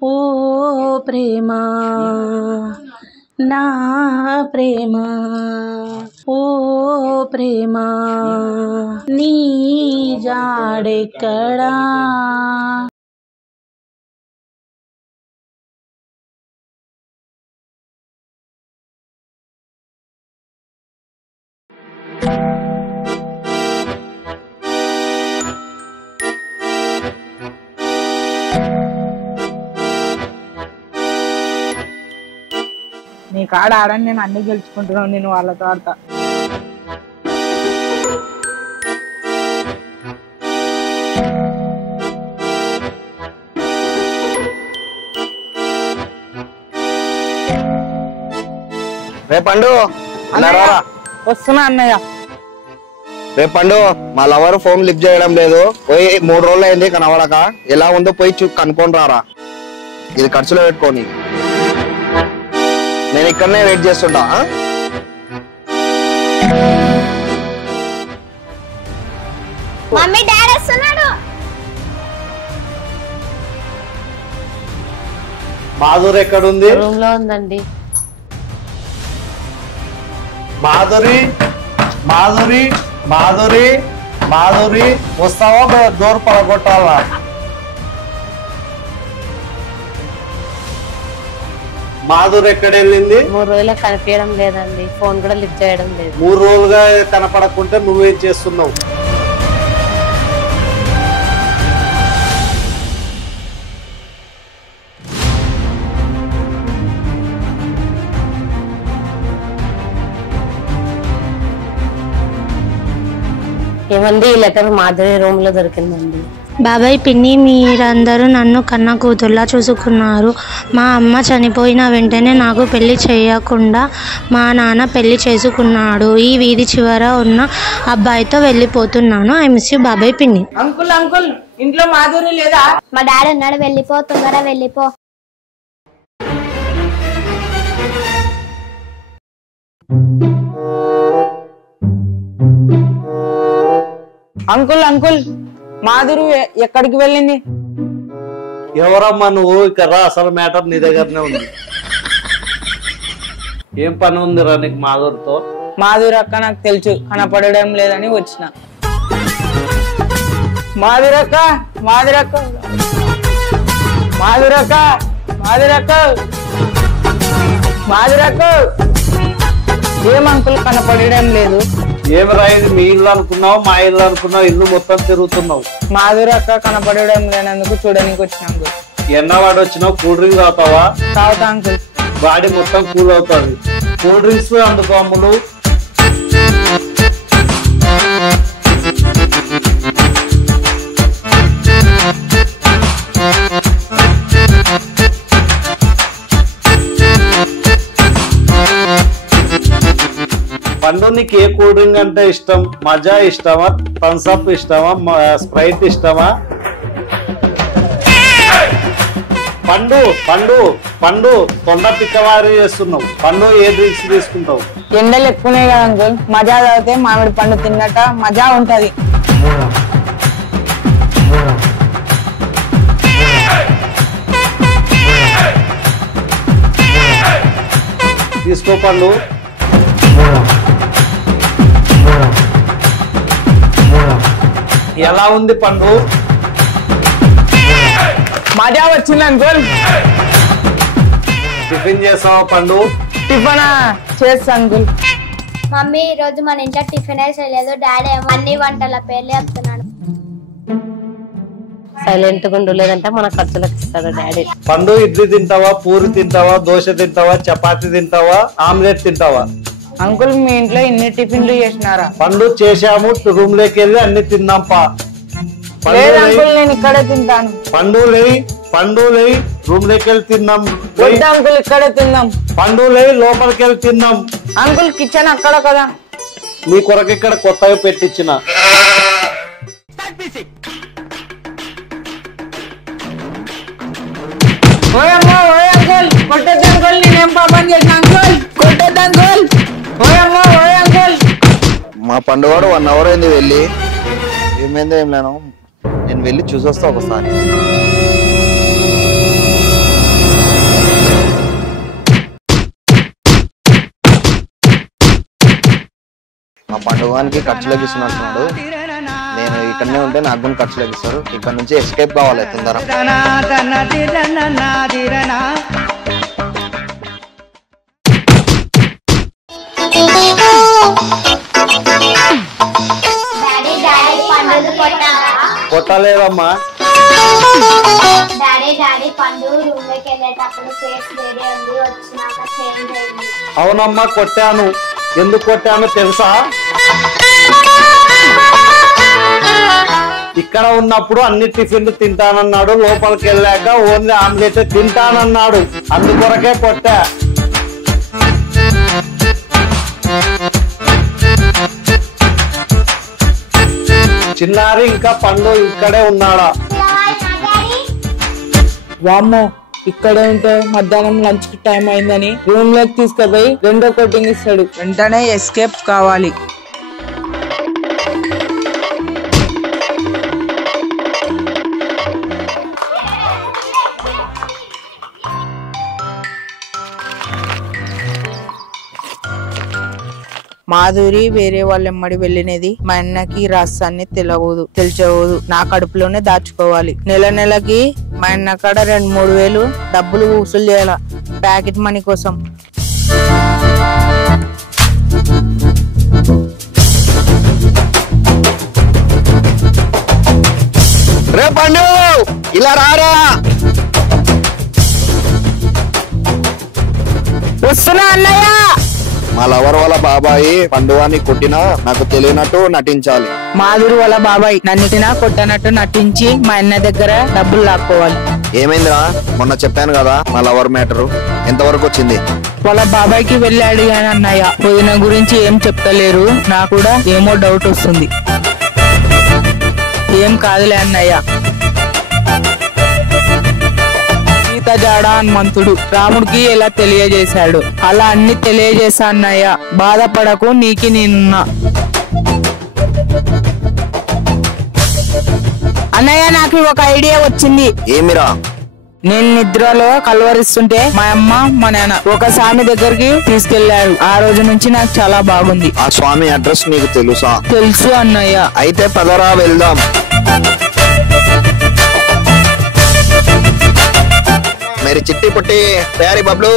ఓ ప్రేమ నా ప్రేమ ఓ ప్రేమ నీ జాడెక్కడా నీ కాడ ఆడని నేను అన్ని గెలుచుకుంటున్నాను. నేను వాళ్ళతో ఆడతా. రే పండు వస్తున్నా అన్నయ్య. రే పండు మా లవర్ ఫోన్ లిఫ్ట్ చేయడం లేదు. పోయి 3 రోజులు అయింది కనబడక. ఎలా ఉందో పోయి కనుక్కొని రారా. ఇది ఖర్చులో పెట్టుకోని. నేను ఇక్కడనే వెయిట్ చేస్తుంటా. మమ్మీ డాడీ వస్తున్నాడు. మాధురి ఎక్కడుంది? రూమ్ లో ఉందండి. మాధురి మాధురి మాధురి మాధురి వస్తావా? డోర్ పడగొట్టాలా? మాధురి ఎక్కడ వెళ్ళింది? 3 రోజులు కనిపించడం లేదండి. ఫోన్ కూడా లిఫ్ట్ చేయడం లేదు. 3 రోజులుగా కనపడకుంటే నువ్వేం చేస్తున్నావు? ఏమండి ఈ లెటర్ మాధురి రూమ్ లో దొరికిందండి. బాబాయ్ పిన్ని, మీరందరూ నన్ను కన్న కూతుర్లా చూసుకున్నారు. మా అమ్మ చనిపోయిన వెంటనే నాకు పెళ్లి చేయకుండా మా నాన్న పెళ్లి చేసుకున్నాడు. ఈ వీధి చివర ఉన్న అబ్బాయితో వెళ్ళిపోతున్నాను. ఐ మిస్ యూ బాబాయ్ పిన్ని. అంకుల్ అంకుల్ ఇంట్లో మాధురి లేదా? మా డాడీ ఉన్నాడు. వెళ్ళిపో, తొందరగా వెళ్ళిపో. అంకుల్ అంకుల్ మాధురి ఎక్కడికి వెళ్ళింది? ఎవరమ్మా నువ్వు? ఇక్కడ రా, అసలు మ్యాటర్ నీ దగ్గరనే ఉంది. ఏం పని ఉందిరా నీకు మాధురితో? మాధురి అక్క నాకు తెలుసు, కనపడడం లేదని వచ్చిన. మాధురక్క మాధురక్క మాధురక్క మాధురక్క మాధురక్క ఏం అంకుల్ కనపడడం లేదు? ఏమి రాయింది? మీ ఇల్లు అనుకున్నావు, మా ఇల్లు అనుకున్నావు, ఇల్లు మొత్తం తిరుగుతున్నావు. మాధురక్క కనపడడం లేనందుకు చూడడానికి వచ్చిన అంకుల్. ఎన్నవాడు వచ్చినావు? కూల్ డ్రింక్ తాగుతావా? తాగుతా అంకుల్. బాడీ మొత్తం కూల్ అవుతుంది. కూల్ డ్రింక్స్ అందుకో అమ్ములు. పండు నీకు ఏ కూల్ డ్రింక్ అంటే ఇష్టం? మజా ఇష్టమా, థమ్స్ అప్ ఇష్టమా, స్ప్రైట్ ఇష్టమా? పండు పండు పండు తొండ పిక్కవారి చేస్తున్నావు. పండు ఏ డ్రింక్స్ తీసుకుంటావు? ఎండలు ఎక్కువనే కదా అంకుల్, మజా తాగితే మామిడి పండు తిన్నట మజా ఉంటది. తీసుకో పండు. ఎలా ఉంది పండు? మజా వచ్చింది అంకుల్. టిఫిన్ చేసావా పండు? టిఫిన్ చేస్తా అంకుల్. మమ్మీ ఈ రోజు మన ఇంట్లో టిఫిన్ వేసేయలేదు. డాడీ ఏమో అన్ని వంటల పేర్లు చెప్తున్నాడు. సైలెంట్ గా ఉండలేదంటే మన ఖర్చులకు ఇస్తాడు డాడీ. పండు ఇడ్లీ తింటావా, పూరి తింటావా, దోశ తింటావా, చపాతి తింటావా, ఆమ్లెట్ తింటావా? అంకుల్ మీ ఇంట్లో ఇన్ని టిఫిన్లు చేసినారా? పండు చేశాము, రూమ్ లోకి వెళ్ళి అన్ని తిందాం పా. లేదు అంకుల్, నేను ఇక్కడే తింటాను. పండు లేయి, పండు లేయి, రూమ్ లోకి వెళ్ళి తిందాం. వద్దు అంకుల్, ఇక్కడే తిందాం. పండు లేయి, లోపలికి వెళ్ళి తిందాం. అంకుల్ కిచెన్ అక్కడ కదా. నీ కొరకు ఇక్కడ కొత్తగా పెట్టించిన. ఓయ్ అమ్మా, ఓయ్ అంకుల్, కొట్టద్దు అంకుల్, నేనేం పాపం చేసిన అంకుల్, కొట్టద్దు అంకుల్. ఓయ్ అమ్మా, ఓయ్ అంకుల్. మా పండుగడు 1 అవర్ అయింది వెళ్ళి. ఏమైందో ఏం లేను. నేను వెళ్ళి చూసొస్తా ఒకసారి. మా పండుగకి ఖర్చులోకి ఇస్తున్నట్టున్నాడు. నేను ఇక్కడనే ఉంటే నాకు కూడా ఖర్చులోకి ఇస్తారు. ఇక్కడ నుంచి ఎస్కేప్ కావాలి తొందర. డాడీ డాడీ పండుగ కొట్టావా? కొట్టలేదమ్మా. డాడీ పండు రూమ్ లోకి వెళ్ళేటప్పుడు ఫేస్ వేరే ఉంది, వచ్చినాక చేంజ్ అయింది. అవునమ్మా కొట్టాను. ఎందుకు కొట్టానో తెలుసా? ఇక్కడ ఉన్నప్పుడు అన్ని టిఫిన్లు తింటానన్నాడు, లోపలికి వెళ్ళాక ఓన్లీ ఆమ్లెట్ తింటానన్నాడు, అందుకొరకే కొట్టా. చిన్నారి ఇంకా పండు ఇక్కడే ఉన్నాడా? వామ్మో, ఇక్కడే ఉంటే మధ్యాహ్నం లంచ్ కి టైం అయిందని రూమ్ లోకి తీసుకుపోయి 2వ కోటింగ్ ఇస్తాడు. వెంటనే ఎస్కేప్ కావాలి. మాధురి వేరే వాళ్ళ ఎమ్మడి వెళ్ళినది మా అన్నకి రసాన్ని తెలియవదు. నా కడుపులోనే దాచుకోవాలి. నెలకి మా అన్న కాడ 2-3 వేలు డబ్బులు వసూలు చేయాల ప్యాకెట్ మనీ కోసం. రే పండు ఇలా రారా. వస్తున్నా అన్నయ్య. మా లవర్ వాళ్ళ బాబాయి పండువాన్ని కొట్టినా నాకు తెలియనట్టు నటించాలి. మాధురి వాళ్ళ బాబాయ్ నన్నిటినా కొట్టనట్టు నటించి మా అన్న దగ్గర డబ్బులు లాక్కోవాలి. ఏమైందిరా? మొన్న చెప్పాను కదా మా లవర్ మ్యాటరు, ఎంతవరకు వచ్చింది? వాళ్ళ బాబాయ్కి వెళ్ళాడు కానీ అన్నయ్య వదిన గురించి ఏం చెప్తలేరు. నాకు కూడా ఏమో డౌట్ వస్తుంది. ఏం కాదులే అన్నయ్య. సీత జాడ హనుమంతుడు రాముడికి ఎలా తెలియజేశాడు అలా అన్ని తెలియజేశా అన్నయ్య. బాధపడకు, నీకి నిన్న అన్నయ్య నాకు ఒక ఐడియా వచ్చింది. ఏమిరా? నేను నిద్రలో కలవరిస్తుంటే మా అమ్మ మా నాన్న ఒక స్వామి దగ్గరికి తీసుకెళ్లారు. ఆ రోజు నుంచి నాకు చాలా బాగుంది. ఆ స్వామి అడ్రస్ నీకు తెలుసా? తెలుసు అన్నయ్య. అయితే పదరా వెళ్దాం. मेरी चिट्टी पुट्टी प्यारी बबलू